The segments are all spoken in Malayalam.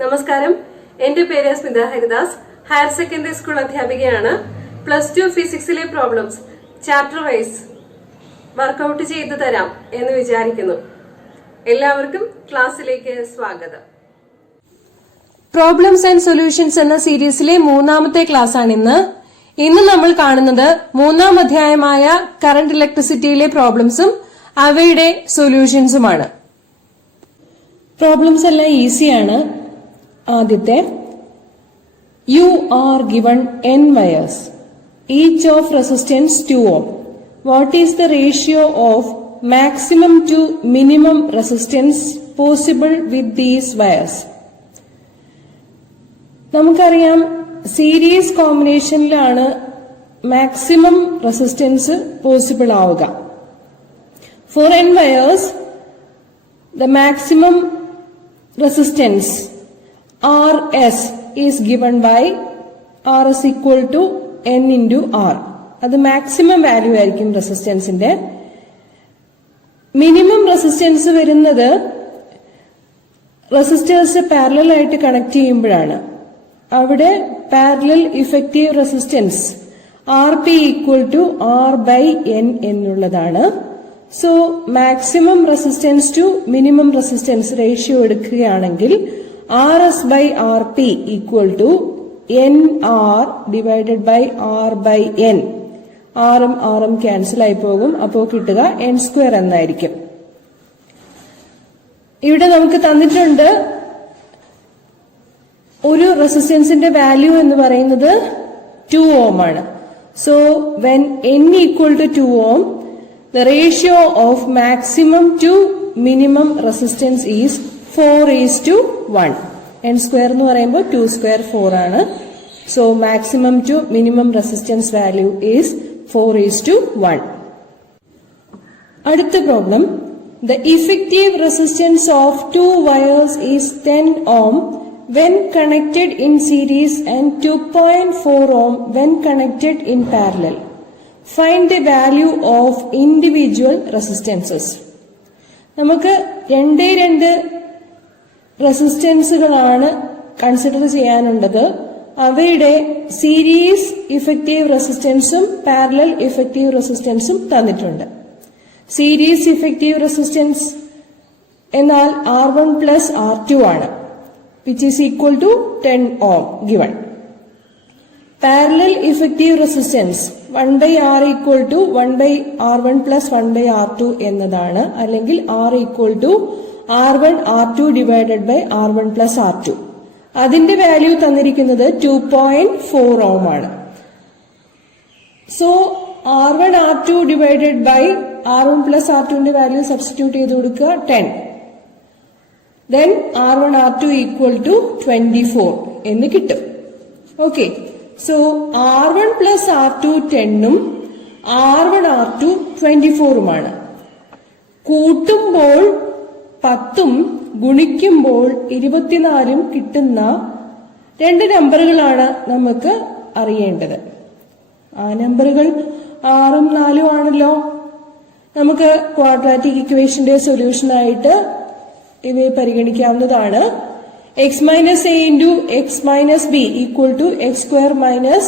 നമസ്കാരം, എന്റെ പേര് Smitha Haridas. Higher secondary school അധ്യാപികയാണ്. +2 ഫിസിക്സിലെ പ്രോബ്ലംസ് ചാപ്റ്റർ വൈസ് വർക്കൗട്ട് ചെയ്തു തരാം എന്ന് വിചാരിക്കുന്നു. എല്ലാവർക്കും ക്ലാസ്സിലേക്ക് സ്വാഗതം. പ്രോബ്ലംസ് ആൻഡ് സൊല്യൂഷൻസ് എന്ന സീരീസിലെ മൂന്നാമത്തെ ക്ലാസ് ആണ് ഇന്ന് നമ്മൾ കാണുന്നത് മൂന്നാം അധ്യായമായ കറന്റ് ഇലക്ട്രിസിറ്റിയിലെ പ്രോബ്ലംസും അവയുടെ സൊല്യൂഷൻസുമാണ്. പ്രോബ്ലംസ് എല്ലാം ഈസിയാണ്. ആദ്യത്തെ, you are given n wires, each of resistance 2 ohm. What is the ratio of maximum to minimum resistance possible with these wires? നമുക്കറിയാം, സീരീസ് കോമ്പിനേഷനിലാണ് മാക്സിമം റെസിസ്റ്റൻസ് പോസിബിൾ ആവുക. For n wires, the maximum resistance Rs is given by Rs equal to n into R. അത് മാക്സിമം വാല്യൂ ആയിരിക്കും റെസിസ്റ്റൻസിന്റെ. മിനിമം റെസിസ്റ്റൻസ് വരുന്നത് റെസിസ്റ്റേഴ്സ് പാരലൽ ആയിട്ട് കണക്ട് ചെയ്യുമ്പോഴാണ്. അവിടെ parallel effective resistance Rp equal to R by N എന്നുള്ളതാണ്. So maximum resistance to minimum resistance ratio എടുക്കുകയാണെങ്കിൽ Rs by Rp equal to NR divided by R by N. ആറും ക്യാൻസൽ ആയി പോകും. അപ്പോൾ കിട്ടുക n² എന്നായിരിക്കും. ഇവിടെ നമുക്ക് തന്നിട്ടുണ്ട് ഒരു റെസിസ്റ്റൻസിന്റെ വാല്യൂ എന്ന് പറയുന്നത് 2 ohm ആണ്. So when n equal to 2 ohm, the ratio of maximum to minimum resistance is 4:1. n² എന്ന് പറയുമ്പോൾ 2² 4 ആണ്. So maximum to minimum resistance value is 4:1. അടുത്ത problem, the effective resistance of 2 wires is 10 ohm when connected in series and 2.4 ohm when connected in parallel. Find the value of individual resistances. നമുക്ക് രണ്ട് റെസിസ്റ്റൻസുകളാണ് കൺസിഡർ ചെയ്യാനുള്ളത്. അവയുടെ സീരീസ് ഇഫക്റ്റീവ് റെസിസ്റ്റൻസും പാരലൽ ഇഫക്റ്റീവ് റെസിസ്റ്റൻസും തന്നിട്ടുണ്ട്. സീരീസ് ഇഫക്റ്റീവ് റെസിസ്റ്റൻസ് എന്നാൽ R1 പ്ലസ് R2 ആണ്, which is equal to 10 ohm given. Parallel effective resistance 1/R equal to 1/R1 plus 1/R2 എന്നതാണ്. അല്ലെങ്കിൽ R equal to R1 R2 divided by R1 plus R2. അതിന്റെ വാല്യൂ തന്നിരിക്കുന്നത് 2.4 ohm ആണ്. So R1 R2 divided by R1 plus R2ന്റെ വാല്യൂ സബ്സ്റ്റിറ്റ്യൂട്ട് ചെയ്ത് കൊടുക്കുക 10. Then R1 R2 equal to 24 എന്ന് കിട്ടും. Okay, so R1 plus R2 10ഉം R1 R2 24ഉമാണ്. കൂട്ടുമ്പോൾ 10ഉം ഗുണിക്കുമ്പോൾ 24ഉം കിട്ടുന്ന രണ്ട് നമ്പറുകളാണ് നമുക്ക് അറിയേണ്ടത്. ആ നമ്പറുകൾ 6ഉം 4ഉം ആണല്ലോ. നമുക്ക് ക്വാഡ്രാറ്റിക് ഇക്വേഷന്റെ സൊല്യൂഷനായിട്ട് ഇവയെ പരിഗണിക്കാവുന്നതാണ്. x minus a into x minus b equal to x² minus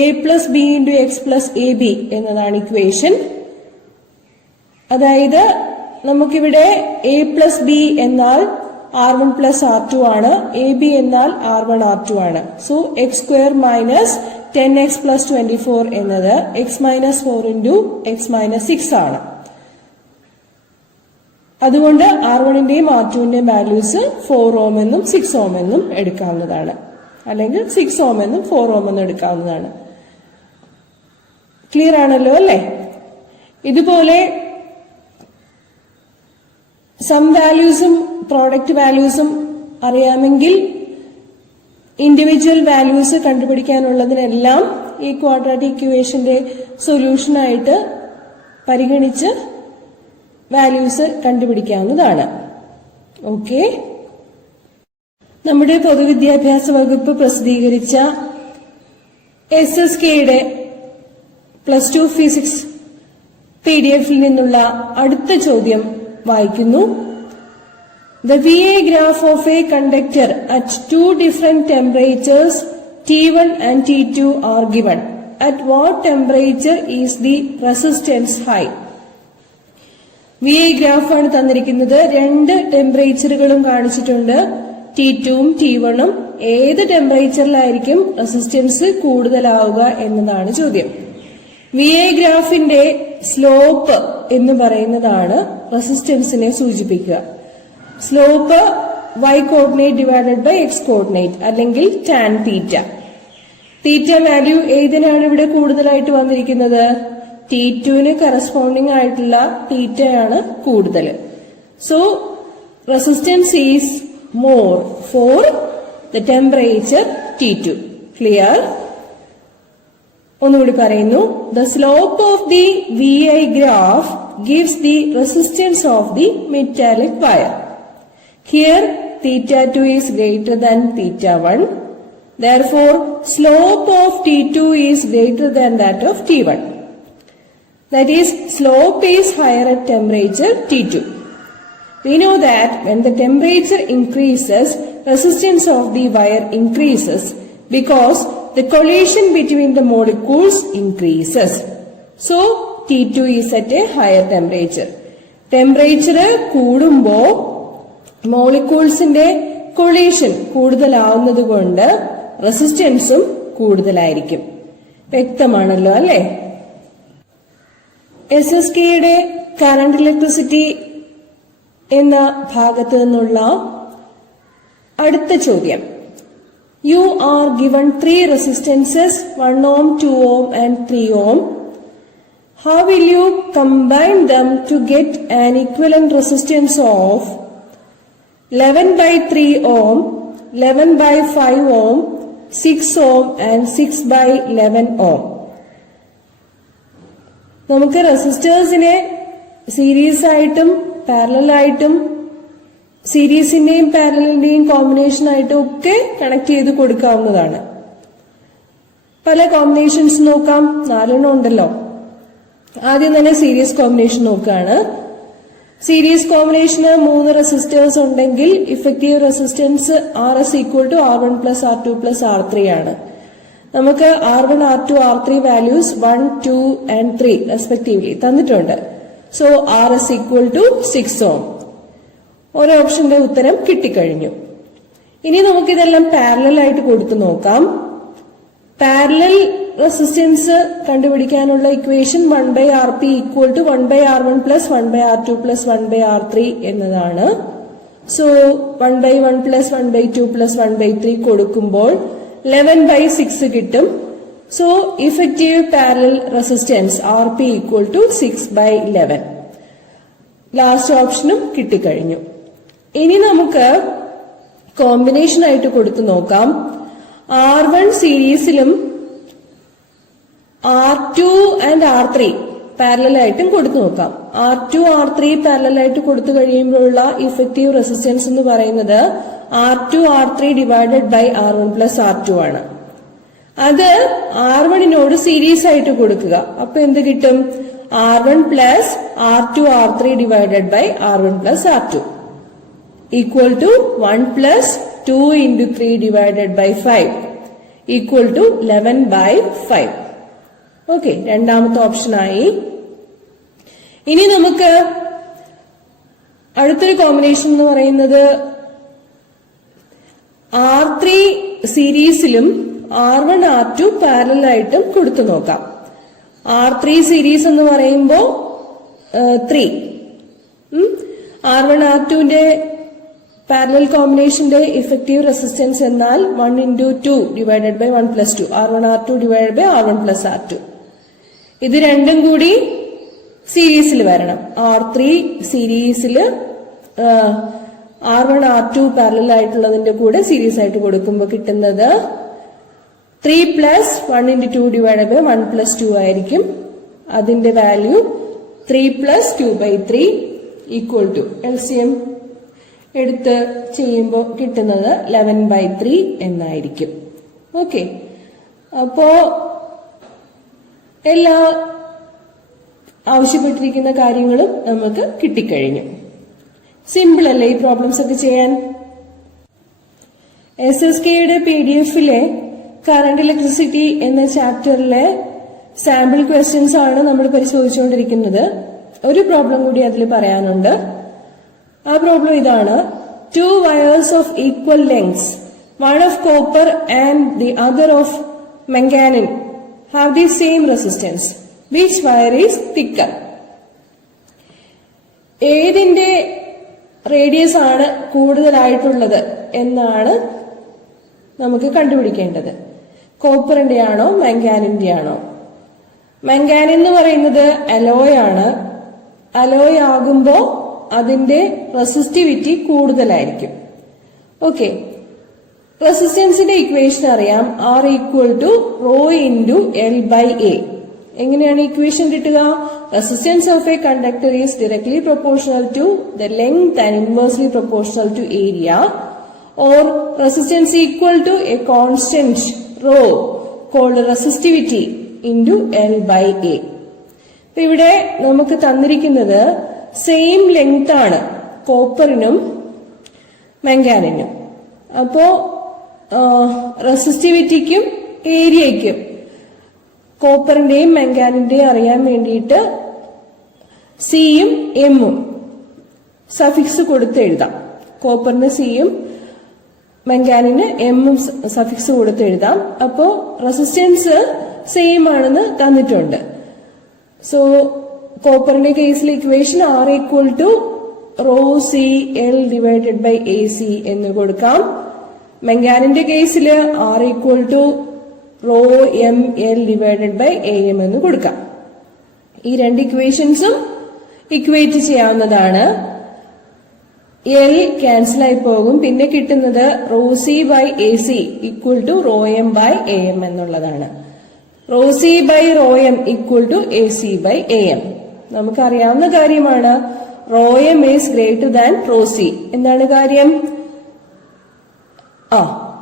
a plus b into x plus ab എന്നതാണ് ഇക്വേഷൻ. അതായത് നമുക്കിവിടെ a plus b എന്നാൽ R1 plus R2 ആണ്, ab എന്നാൽ R1 R2 ആണ്. So x² minus 10x plus 24 എന്നത് x minus 4 into x minus 6 ആണ്. അതുകൊണ്ട് R1ന്റെയും R2ന്റെയും വാല്യൂസ് 4 ohm എന്നും 6 ohm എന്നും എടുക്കാവുന്നതാണ്. അല്ലെങ്കിൽ 6 ohm എന്നും 4 ohm എന്നും എടുക്കാവുന്നതാണ്. ക്ലിയർ ആണല്ലോ അല്ലേ? ഇതുപോലെ സം വാല്യൂസും പ്രോഡക്റ്റ് വാല്യൂസും അറിയാമെങ്കിൽ ഇൻഡിവിജ്വൽ വാല്യൂസ് കണ്ടുപിടിക്കാനുള്ളതിനെല്ലാം ഈ ക്വാഡ്രാറ്റിക് ഇക്വേഷന്റെ സൊല്യൂഷനായിട്ട് പരിഗണിച്ച് വാല്യൂസ് കണ്ടുപിടിക്കാവുന്നതാണ്. ഓക്കെ, നമ്മുടെ പൊതുവിദ്യാഭ്യാസ വകുപ്പ് പ്രസിദ്ധീകരിച്ച SSKയുടെ +2 ഫിസിക്സ് PDF നിന്നുള്ള അടുത്ത ചോദ്യം വായിക്കുന്നു. The VA graph of a conductor at two different temperatures T1 and T2 are given. At what temperature is the resistance high? VA graph ആണ് തന്നിരിക്കുന്നത്. രണ്ട് ടെമ്പറേച്ചറുകളും കാണിച്ചിട്ടുണ്ട്, T2ഉം T1ഉം. ഏത് ടെമ്പറേച്ചറിലായിരിക്കും റെസിസ്റ്റൻസ് കൂടുതലാവുക എന്നതാണ് ചോദ്യം. VA ഗ്രാഫിന്റെ സ്ലോപ്പ് എന്ന് പറയുന്നതാണ് റെസിസ്റ്റൻസിനെ സൂചിപ്പിക്കുക. Slope y coordinate divided by x coordinate അല്ലെങ്കിൽ ടാൻ തീറ്റ. തീറ്റ വാല്യൂ ഏതിനാണ് ഇവിടെ കൂടുതലായിട്ട് വന്നിരിക്കുന്നത്? T2ന് കറസ്പോണ്ടിങ് ആയിട്ടുള്ള തീറ്റയാണ് കൂടുതൽ. So resistance is more for the temperature T2. Clear? ഒന്നുകൂടി പറയുന്നു. The slope of the VI graph gives the resistance of the metallic wire. Here theta2 is greater than theta1. Therefore, slope of T2 is greater than that of T1. That is, slope is higher at temperature T2. We know that when the temperature increases, resistance of the wire increases because the collision between the molecules increases. So, T2 is at a higher temperature. Temperature കൂടുമ്പോ മോളിക്യൂൾസിന്റെ കൊളീഷൻ കൂടുതലാവുന്നത് കൊണ്ട് റെസിസ്റ്റൻസും കൂടുതലായിരിക്കും. വ്യക്തമാണല്ലോ അല്ലേ? SSKയുടെ കറന്റ് ഇലക്ട്രിസിറ്റി എന്ന ഭാഗത്ത് നിന്നുള്ള അടുത്ത ചോദ്യം. You are given 3 resistances, 1 ohm, 2 ohm and 3 ohm. How will you combine them to get an equivalent resistance of 11 by 3 ohm, 11 by 5 ohm, 6 ohm and 6 by 11 ohm? നമുക്ക് റെസിസ്റ്റേഴ്സിനെ സീരീസ് ആയിട്ടും പാരലൽ ആയിട്ടും സീരീസിന്റെയും പാരലലിന്റെയും കോമ്പിനേഷൻ ആയിട്ടും ഒക്കെ കണക്ട് ചെയ്ത് കൊടുക്കാവുന്നതാണ്. പല കോമ്പിനേഷൻസ് നോക്കാം. 4 ഉണ്ടല്ലോ. ആദ്യം തന്നെ സീരീസ് കോമ്പിനേഷൻ നോക്കുകയാണ്. സീരീസ് കോമ്പിനേഷന് 3 റെസിസ്റ്റേഴ്സ് ഉണ്ടെങ്കിൽ effective resistance RS equal to R1 plus R2 plus R3 ആണ്. നമുക്ക് R1, R2, R3 values 1, 2 and 3 respectively തന്നിട്ടുണ്ട്. So RS equal to 6 ohm. ഒരു ഓപ്ഷന്റെ ഉത്തരം കിട്ടിക്കഴിഞ്ഞു. ഇനി നമുക്കിതെല്ലാം പാരലൽ ആയിട്ട് കൊടുത്തു നോക്കാം. പാരലൽ റെസിസ്റ്റൻസ് കണ്ടുപിടിക്കാനുള്ള equation 1/Rp equal to 1/R1 plus 1/R2 plus 1/R3 എന്നതാണ്. സോ 1/1 പ്ലസ് 1/2 പ്ലസ് 1/3 കൊടുക്കുമ്പോൾ 11/6 കിട്ടും. So effective parallel resistance Rp equal to 6/11. Last ഓപ്ഷനും കിട്ടിക്കഴിഞ്ഞു. ഇനി നമുക്ക് കോമ്പിനേഷൻ ആയിട്ട് കൊടുത്തു നോക്കാം. R1 സീരീസിലും R2 and R3 parallel ആയിട്ടും കൊടുത്തു നോക്കാം. R2, R3 പാരലൽ ആയിട്ട് കൊടുത്തു കഴിയുമ്പോഴുള്ള ഇഫക്റ്റീവ് റെസിസ്റ്റൻസ് എന്ന് പറയുന്നത് R2, R3 divided by R1 plus R2 ആണ്. അത് R1നോട് സീരീസ് ആയിട്ട് കൊടുക്കുക. അപ്പൊ എന്ത് കിട്ടും? R1 plus R2, R3 divided by R1 plus R2 equal to 1 plus 2 into 3 divided by 5 equal to 11/5. Okay, രണ്ടാമത്തെ ഓപ്ഷനായി. ഇനി നമുക്ക് അടുത്തൊരു കോമ്പിനേഷൻ എന്ന് പറയുന്നത് R3 സീരീസിലും R1, R2 പാരലൽ ആയിട്ടും കൊടുത്തു നോക്കാം. R3 സീരീസ് എന്ന് പറയുമ്പോൾ 3, R1, R2ന്റെ പാരലൽ കോമ്പിനേഷന്റെ ഇഫക്റ്റീവ് റെസിസ്റ്റൻസ് എന്നാൽ 1 into 2 divided by 1 plus 2, R1, R2 divided by R1 plus R2. ഇത് രണ്ടും കൂടി സീരീസിൽ വരണം. R3 സീരീസിൽ R1, R2 പാരലൽ ആയിട്ടുള്ളതിന്റെ കൂടെ സീരീസ് ആയിട്ട് കൊടുക്കുമ്പോൾ കിട്ടുന്നത് 3 plus 1 into 2 divided by 1 plus 2 ആയിരിക്കും. അതിന്റെ value 3 plus 2/3 equal to LCM എടുത്ത് ചെയ്യുമ്പോൾ കിട്ടുന്നത് 11/3 എന്നായിരിക്കും. ഓക്കെ, അപ്പോ എല്ലാ ആവശ്യപ്പെട്ടിരിക്കുന്ന കാര്യങ്ങളും നമുക്ക് കിട്ടിക്കഴിഞ്ഞു. സിമ്പിൾ അല്ലേ ഈ പ്രോബ്ലംസ് ഒക്കെ ചെയ്യാൻ? SSKയുടെ PDF-ലെ കറണ്ട് ഇലക്ട്രിസിറ്റി എന്ന ചാപ്റ്ററിലെ സാമ്പിൾ ക്വസ്റ്റ്യൻസ് ആണ് നമ്മൾ പരിശോധിച്ചുകൊണ്ടിരിക്കുന്നത്. ഒരു പ്രോബ്ലം കൂടി അതിൽ പറയാനുണ്ട്. ആ പ്രോബ്ലം ഇതാണ്: 2 wires of equal lengths, one of copper and the other of manganese, have the same resistance. Which wire is thicker? ഏതിന്റെ റേഡിയസ് ആണ് കൂടുതലായിട്ടുള്ളത് എന്നാണ് നമുക്ക് കണ്ടുപിടിക്കേണ്ടത്. കോപ്പറിന്റെ ആണോ മാംഗാനിന്റെ ആണോ? മാംഗാനിൻ എന്ന് പറയുന്നത് അലോയ് ആണ്. അലോയ് ആകുമ്പോ അതിന്റെ റെസിസ്റ്റിവിറ്റി കൂടുതലായിരിക്കും. ഓക്കെ, റെസിസ്റ്റൻസിന്റെ ഇക്വേഷൻ അറിയാം. R = ρ × L/A. എങ്ങനെയാണ് ഇക്വേഷൻ കിട്ടുക? Resistance of a conductor is directly proportional to the length and inversely proportional to area, or resistance equal to a constant ρ called resistivity into L/A. ഇവിടെ നമുക്ക് തന്നിരിക്കുന്നത് സെയിം ലെങ്ത് ആണ് കോപ്പറിനും മാംഗാനിനും. അപ്പോ റെസിസ്റ്റിവിറ്റിക്കും ഏരിയയ്ക്കും കോപ്പറിന്റെയും മാംഗാനിന്റെയും അറിയാൻ വേണ്ടിയിട്ട് സിയും എമ്മും സഫിക്സ് കൊടുത്ത് എഴുതാം. കോപ്പറിന് സിയും മാംഗാനിന് എമ്മും സഫിക്സ് കൊടുത്ത് എഴുതാം. അപ്പോ റെസിസ്റ്റൻസ് സെയിം ആണെന്ന് തന്നിട്ടുണ്ട്. സോ കോപ്പറിന്റെ കേസിൽ ഇക്വേഷൻ R = ρCl/AC എന്ന് കൊടുക്കാം. മാംഗാനിന്റെ കേസിൽ R = ρMl/AM എന്ന് കൊടുക്കാം. ഈ രണ്ട് ഇക്വേഷൻസും ഇക്വേറ്റ് ചെയ്യാവുന്നതാണ്. L ക്യാൻസൽ ആയി പോകും. പിന്നെ കിട്ടുന്നത് ρC/AC = ρM/AM എന്നുള്ളതാണ്. ρC/ρM = AC/AM. നമുക്കറിയാവുന്ന കാര്യമാണ്. ρM is greater than ρC. എന്താണ് കാര്യം?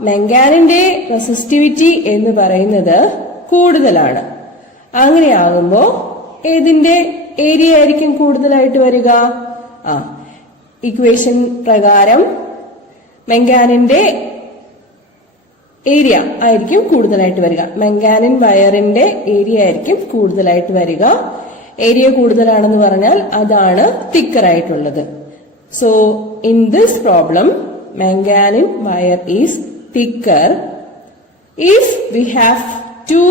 മാംഗാനിന്റെ റെസിസ്റ്റിവിറ്റി എന്ന് പറയുന്നത് കൂടുതലാണ്. അങ്ങനെയാകുമ്പോ ഏതിന്റെ ഏരിയ ആയിരിക്കും കൂടുതലായിട്ട് വരിക? ഇക്വേഷൻ പ്രകാരം മാംഗാനിന്റെ ഏരിയ ആയിരിക്കും കൂടുതലായിട്ട് വരിക. മാംഗാനിൻ വയറിന്റെ ഏരിയ ആയിരിക്കും കൂടുതലായിട്ട് വരിക. ഏരിയ കൂടുതലാണെന്ന് പറഞ്ഞാൽ അതാണ് തിക്കർ ആയിട്ടുള്ളത്. So in this problem manganese wire is thicker if we have 2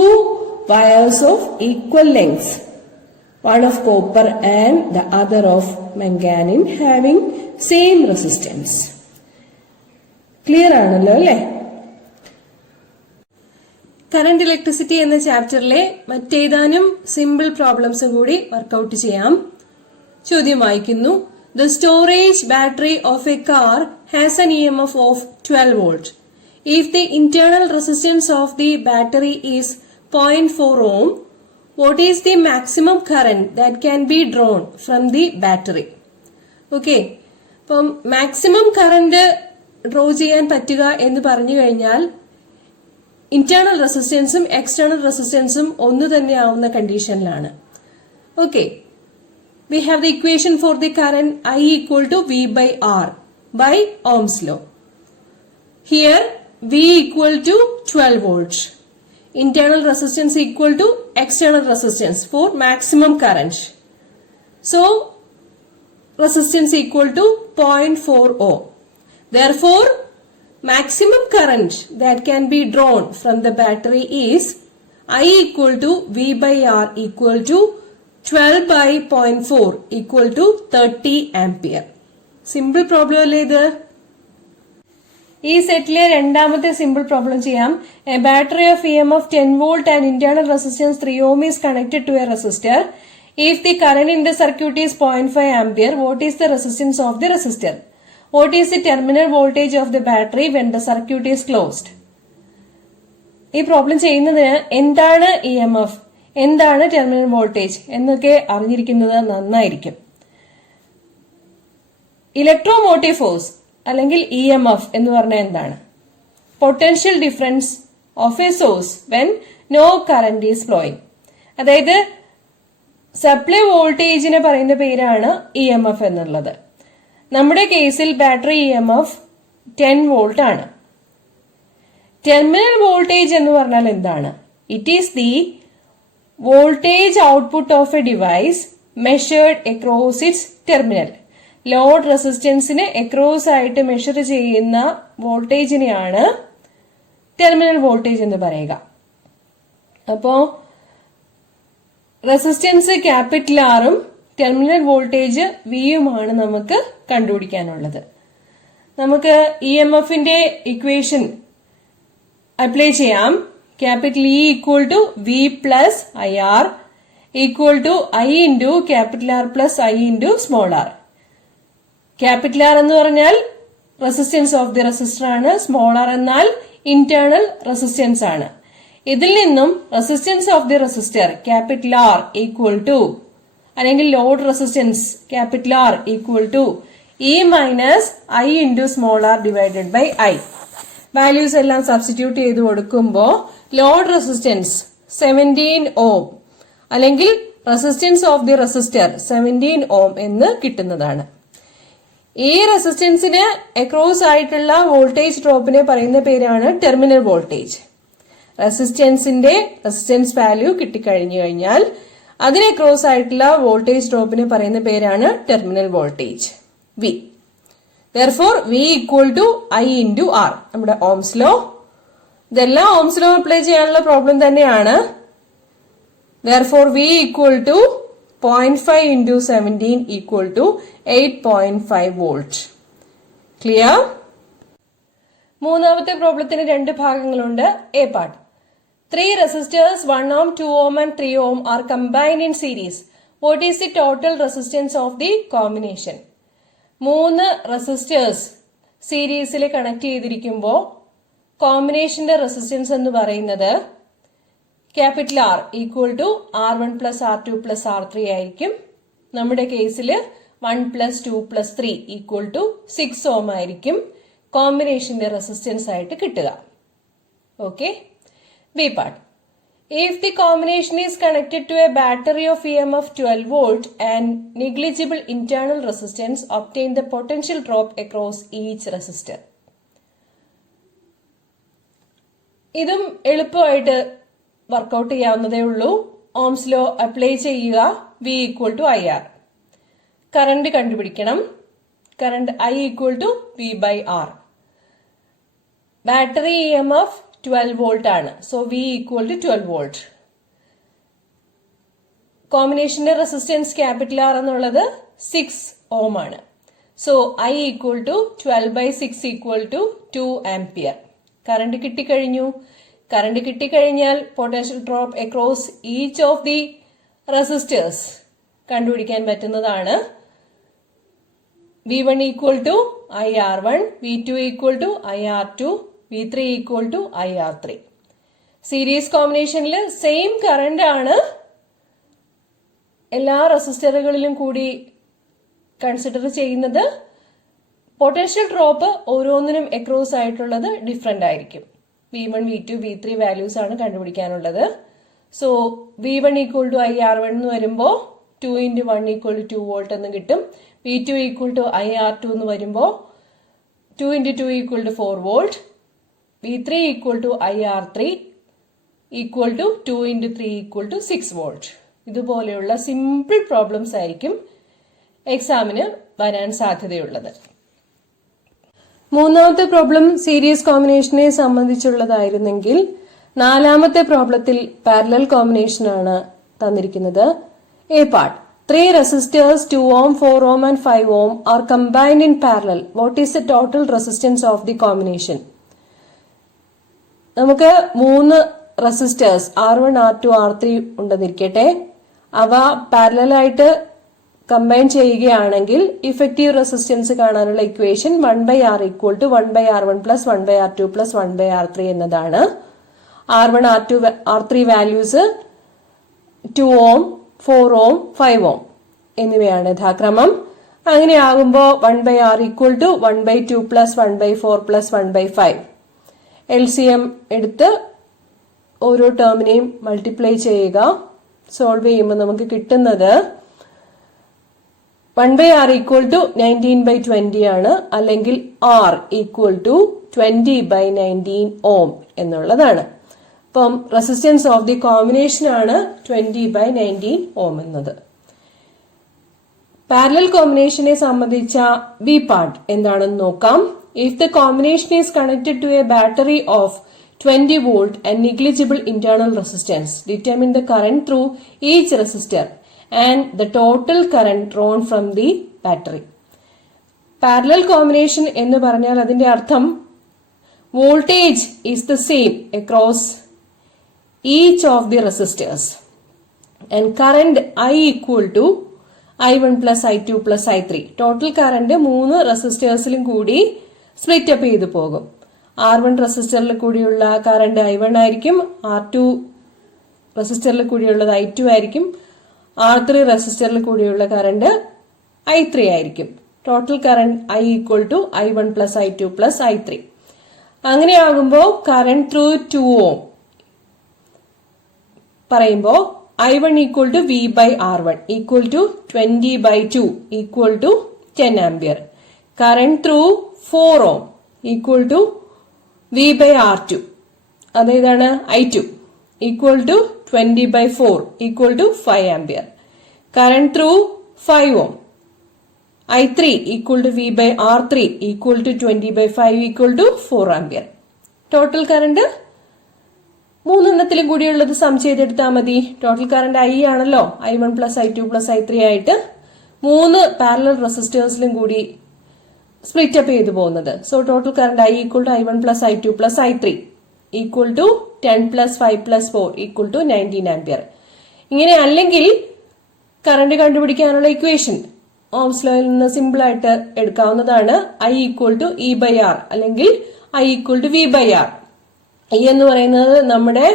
wires of equal lengths, one of copper and the other of manganese having same resistance. Clear ആണല്ലോ അല്ലേ? കറന്റ് ഇലക്ട്രിസിറ്റി എന്ന ചാപ്റ്ററിലെ മറ്റേതാനും സിമ്പിൾ പ്രോബ്ലംസും കൂടി വർക്കൗട്ട് ചെയ്യാം. ചോദ്യം വായിക്കുന്നു: The storage battery of a car has an EMF of 12 volt. If the internal resistance of the battery is 0.4 ohm, what is the maximum current that can be drawn from the battery? Okay. അപ്പം മാക്സിമം കറന്റ് ഡ്രോ ചെയ്യാൻ പറ്റുക എന്ന് പറഞ്ഞു കഴിഞ്ഞാൽ ഇന്റേണൽ റെസിസ്റ്റൻസും എക്സ്റ്റേണൽ റെസിസ്റ്റൻസും ഒന്ന് തന്നെ ആവുന്ന കണ്ടീഷനിലാണ്. Okay, we have the equation for the current I = V/R by Ohm's law. Here V = 12 volts. Internal resistance = external resistance for maximum current. So resistance = 0.4 ohm. Therefore maximum current that can be drawn from the battery is I = V/R = 12/0.4 = 30 ampere. Simple problem അല്ലേ ഇത്? ഈ സെറ്റിലെ രണ്ടാമത്തെ സിമ്പിൾ പ്രോബ്ലം ചെയ്യാം. A battery of EMF 10 volt and internal resistance 3 ohm is connected to a resistor. If the current in the circuit is 0.5 ampere, what is the resistance of the resistor? What is the terminal voltage of the battery when the circuit is closed? ഈ പ്രോബ്ലം ചെയ്യുന്നതിന് എന്താണ് EMF, എന്താണ് ടെർമിനൽ വോൾട്ടേജ് എന്നൊക്കെ അറിഞ്ഞിരിക്കുന്നത് നന്നായിരിക്കും. ഇലക്ട്രോമോട്ടീവ് ഫോഴ്സ് അല്ലെങ്കിൽ EMF എന്ന് പറഞ്ഞാൽ എന്താണ്? Potential difference of a source when no current is flowing. അതായത് സപ്ലൈ വോൾട്ടേജിനെ പറയുന്ന പേരാണ് EMF എന്നുള്ളത്. നമ്മുടെ കേസിൽ ബാറ്ററി EMF 10 വോൾട്ട് ആണ്. ടെർമിനൽ വോൾട്ടേജ് എന്ന് പറഞ്ഞാൽ എന്താണ്? It is the voltage output of a device measured across its terminal. Load റെസിസ്റ്റൻസിന് അക്രോസ് ആയിട്ട് മെഷർ ചെയ്യുന്ന വോൾട്ടേജിനെയാണ് ടെർമിനൽ വോൾട്ടേജ് എന്ന് പറയുക. അപ്പോ റെസിസ്റ്റൻസ് ക്യാപിറ്റൽ ആറും ടെർമിനൽ വോൾട്ടേജ് വിയുമാണ് നമുക്ക് കണ്ടുപിടിക്കാനുള്ളത്. നമുക്ക് EMFന്റെ ഇക്വേഷൻ അപ്ലൈ ചെയ്യാം. Capital E equal to V plus IR equal to I into capital R plus I into small r. Capital R എന്ന് പറഞ്ഞാൽ റെസിസ്റ്റൻസ് ഓഫ് ദി റെസിസ്റ്റർ ആണ്. സ്മോൾ r എന്നാൽ ഇന്റേണൽ റെസിസ്റ്റൻസ് ആണ്. ഇതിൽ നിന്നും resistance of the resistor capital R equal to അല്ലെങ്കിൽ load resistance capital R equal to E minus I into small r divided by I. Values എല്ലാം സബ്സ്റ്റിറ്റ്യൂട്ട് ചെയ്ത് കൊടുക്കുമ്പോൾ ലോഡ് റെസിസ്റ്റൻസ് 17 ഓം അല്ലെങ്കിൽ റെസിസ്റ്റൻസ് ഓഫ് ദി റെസിസ്റ്റർ 17 ഓം എന്ന് കിട്ടുന്നതാണ്. ഈ റെസിസ്റ്റൻസിന് അക്രോസ് ആയിട്ടുള്ള വോൾട്ടേജ് ഡ്രോപ്പിനെ പറയുന്ന പേരാണ് ടെർമിനൽ വോൾട്ടേജ്. റെസിസ്റ്റൻസ് വാല്യൂ കിട്ടിക്കഴിഞ്ഞു കഴിഞ്ഞാൽ അതിന് അക്രോസ് ആയിട്ടുള്ള വോൾട്ടേജ് ഡ്രോപ്പിനെ പറയുന്ന പേരാണ് terminal voltage V. Therefore, V equal to I into R. നമ്മുടെ ഓംസ് ലോ. ഇതെല്ലാം ഓംസ് ലോ അപ്ലൈ ചെയ്യാനുള്ള പ്രോബ്ലം തന്നെയാണ്. Therefore, V equal to 0.5 into 17 equal to 8.5 volt. Clear? മൂന്നാമത്തെ പ്രോബ്ലത്തിന് രണ്ട് ഭാഗങ്ങളുണ്ട്. A part. 3 resistors 1 ohm, 2 ohm and 3 ohm are combined in series. What is the total resistance of the combination? 3 resistors സീരീസിൽ കണക്ട് ചെയ്തിരിക്കുമ്പോൾ കോമ്പിനേഷന്റെ റെസിസ്റ്റൻസ് എന്ന് പറയുന്നത് capital R equal to R1 plus R2 plus R3 ആയിരിക്കും. നമ്മുടെ കേസിൽ 1 plus 2 plus 3 equal to 6 ohm ആയിരിക്കും കോമ്പിനേഷന്റെ റെസിസ്റ്റൻസ് ആയിട്ട് കിട്ടുക. Okay. B part. If the combination is connected to a battery of EMF 12 volt and negligible internal resistance, obtain the potential drop across each resistor. ഇതും എളുപ്പമായിട്ട് വർക്കൗട്ട് ചെയ്യാവുന്നതേ ഉള്ളൂ. ഓംസ് ലോ അപ്ലൈ ചെയ്യുക. V equal to IR. Current കണ്ടുപിടിക്കണം. Current I equal to V by R. Battery EMF 12 volt ആണ്. So V equal to 12 volt. കോമ്പിനേഷന്റെ റെസിസ്റ്റൻസ് ക്യാപിറ്റൽ R എന്നുള്ളത് 6 ഓം ആണ്. So I equal to 12 by 6 equal to 2 ampere. Current കിട്ടിക്കഴിഞ്ഞു. കറണ്ട് കിട്ടിക്കഴിഞ്ഞാൽ potential drop across each of the resistors കണ്ടുപിടിക്കാൻ പറ്റുന്നതാണ്. V1 equal to IR1, V2 equal to IR2, V3 equal to IR3. Series കോമ്പിനേഷനിൽ സെയിം കറണ്ട് ആണ് എല്ലാ റെസിസ്റ്ററുകളിലും കൂടി കൺസിഡർ ചെയ്യുന്നത്. പൊട്ടൻഷ്യൽ ഡ്രോപ്പ് ഓരോന്നിനും അക്രോസ് ആയിട്ടുള്ളത് ഡിഫറെന്റ് ആയിരിക്കും. V1, V2, V3 വാല്യൂസ് ആണ് കണ്ടുപിടിക്കാനുള്ളത്. So V1 equal to IR1 എന്ന് വരുമ്പോൾ 2 into 1 ഈക്വൽ ടു 2 വോൾട്ട് എന്ന് കിട്ടും. V2 ഈക്വൽ ടു IR2 എന്ന് വരുമ്പോൾ 2 into 2 equal to 4 volt. V3 equal to IR3 equal to 2 into 3 equal to 6 volt. ഇതുപോലെയുള്ള സിമ്പിൾ പ്രോബ്ലംസ് ആയിരിക്കും എക്സാമിന് വരാൻ സാധ്യതയുള്ളത്. മൂന്നാമത്തെ പ്രോബ്ലം സീരീസ് കോമ്പിനേഷനെ സംബന്ധിച്ചുള്ളതായിരുന്നെങ്കിൽ നാലാമത്തെ പ്രോബ്ലത്തിൽ പാരലൽ കോമ്പിനേഷൻ ആണ് തന്നിരിക്കുന്നത്. A part. 3 resistors 2 ohm, 4 ohm and 5 ohm are combined in parallel. What is the total resistance of the combination? നമുക്ക് 3 റെസിസ്റ്റേഴ്സ് R1, R2, R3 ഉണ്ടെന്നിരിക്കട്ടെ. അവ പാരലലായിട്ട് കമ്പൈൻ ചെയ്യുകയാണെങ്കിൽ ഇഫക്റ്റീവ് റെസിസ്റ്റൻസ് കാണാനുള്ള equation 1/R equal to 1/R1 plus 1/R2 plus 1/R3 എന്നതാണ്. R1, R2, R3 വാല്യൂസ് 2 ഓം, 4 ഓം, 5 ഓം എന്നിവയാണ് യഥാക്രമം. അങ്ങനെയാകുമ്പോൾ 1/R equal to 1/2 plus 1/4 plus 1/5. LCM എടുത്ത് ഓരോ ടേമിനെയും മൾട്ടിപ്ലൈ ചെയ്യുക. സോൾവ് ചെയ്യുമ്പോൾ നമുക്ക് കിട്ടുന്നത് 1/R ഈക്വൽ ടു 19/20 ആണ്, അല്ലെങ്കിൽ R ഈക്വൽ ടു 20/19 ഓം എന്നുള്ളതാണ്. അപ്പം റെസിസ്റ്റൻസ് ഓഫ് ദി കോമ്പിനേഷൻ ആണ് 20/19 ഓം എന്നത്. പാരലൽ കോമ്പിനേഷനെ സംബന്ധിച്ച ബി പാർട്ട് എന്താണെന്ന് നോക്കാം. If the combination is connected to a battery of 20 volt and negligible internal resistance, determine the current through each resistor and the total current drawn from the battery. Parallel combination എന്ന് പറഞ്ഞാൽ അതിന്റെ അർത്ഥം voltage is the same across each of the resistors and current I equal to I1 plus I2 plus I3. Total current 3 റെസിസ്റ്റേഴ്സിലും കൂടി സ്പ്ലിറ്റ് അപ്പ് ചെയ്തു പോകും. R1 റെസിസ്റ്ററിൽ കൂടിയുള്ള കറണ്ട് I1 ആയിരിക്കും, R2 റെസിസ്റ്ററിൽ കൂടിയുള്ളത് I2 ആയിരിക്കും, R3 റെസിസ്റ്ററിൽ കൂടിയുള്ള കറണ്ട് I3 ആയിരിക്കും. Total current I equal to I1 plus I2 plus I3. അങ്ങനെയാകുമ്പോൾ കറണ്ട് ത്രൂ 2 ഓം പറയുമ്പോൾ I1 equal to V by R1 equal to 20/2 equal to 10 ampere. Current through 4 ohm equal to V by R2. അതാണ് I2 equal to 20/4 equal to 5 ampere. Current through 5 ohm I3 equal to V by R3 equal to 20/5 equal to 4 ampere. Total current മൂന്നെണ്ണത്തിലും കൂടിയുള്ളത് some ചെയ്തെടുത്താൽ മതി. ടോട്ടൽ കറണ്ട് I ആണല്ലോ, I1 plus I2 plus I3 ആയിട്ട് 3 പാരലൽ റെസിസ്റ്റേഴ്സിലും കൂടി സ്പ്ലിറ്റ് അപ്പ് ചെയ്തു പോകുന്നത്. So total current I equal to I1 plus I2 plus I3 equal to 10 plus 5 plus 4 equal to 19 ampere. ഇങ്ങനെ അല്ലെങ്കിൽ കറണ്ട് കണ്ടുപിടിക്കാനുള്ള ഇക്വേഷൻ ഓംസ് ലോയിൽ നിന്ന് സിമ്പിൾ ആയിട്ട് എടുക്കാവുന്നതാണ്. I equal to E by R അല്ലെങ്കിൽ I equal to V by R. E എന്ന് പറയുന്നത് നമ്മുടെ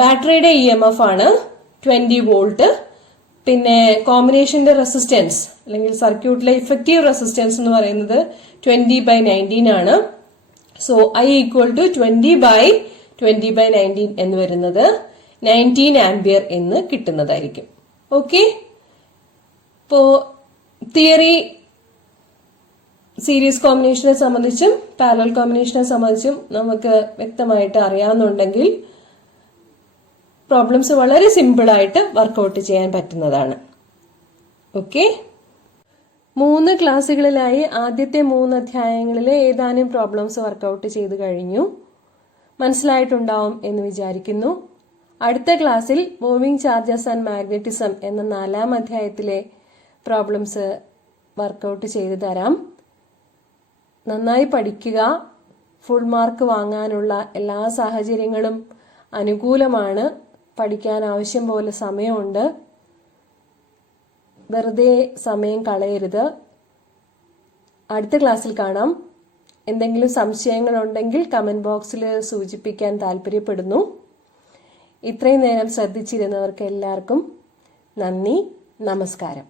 ബാറ്ററിയുടെ EMF ആണ്, 20 വോൾട്ട്. പിന്നെ കോമ്പിനേഷന്റെ റെസിസ്റ്റൻസ് അല്ലെങ്കിൽ സർക്യൂട്ടിലെ ഇഫക്റ്റീവ് റെസിസ്റ്റൻസ് എന്ന് പറയുന്നത് 20/19 ആണ്. സോ I ഈക്വൽ ടു 20/20/19 എന്ന് വരുന്നത് 19 ആംപിയർ എന്ന് കിട്ടുന്നതായിരിക്കും. ഓക്കെ, ഇപ്പോ തിയറി സീരീസ് കോമ്പിനേഷനെ സംബന്ധിച്ചും പാരലൽ കോമ്പിനേഷനെ സംബന്ധിച്ചും നമുക്ക് വ്യക്തമായിട്ട് അറിയാവുന്നുണ്ടെങ്കിൽ പ്രോബ്ലംസ് വളരെ സിമ്പിൾ ആയിട്ട് വർക്കൗട്ട് ചെയ്യാൻ പറ്റുന്നതാണ്. ഓക്കെ, 3 ക്ലാസ്സുകളിലായി ആദ്യത്തെ 3 അധ്യായങ്ങളിലെ ഏതാനും പ്രോബ്ലംസ് വർക്കൗട്ട് ചെയ്തു കഴിഞ്ഞു. മനസ്സിലായിട്ടുണ്ടാവും എന്ന് വിചാരിക്കുന്നു. അടുത്ത ക്ലാസ്സിൽ മൂവിംഗ് ചാർജസ് ആൻഡ് മാഗ്നറ്റിസം എന്ന 4ാം അധ്യായത്തിലെ പ്രോബ്ലംസ് വർക്കൗട്ട് ചെയ്തു തരാം. നന്നായി പഠിക്കുക. ഫുൾ മാർക്ക് വാങ്ങാനുള്ള എല്ലാ സാഹചര്യങ്ങളും അനുകൂലമാണ്. പഠിക്കാൻ ആവശ്യം പോലെ സമയമുണ്ട്. വെറുതെ സമയം കളയരുത്. അടുത്ത ക്ലാസ്സിൽ കാണാം. എന്തെങ്കിലും സംശയങ്ങളുണ്ടെങ്കിൽ കമന്റ് ബോക്സിൽ സൂചിപ്പിക്കാൻ താല്പര്യപ്പെടുന്നു. ഇത്രയും നേരം ശ്രദ്ധിച്ചിരുന്നവർക്ക് എല്ലാവർക്കും നന്ദി, നമസ്കാരം.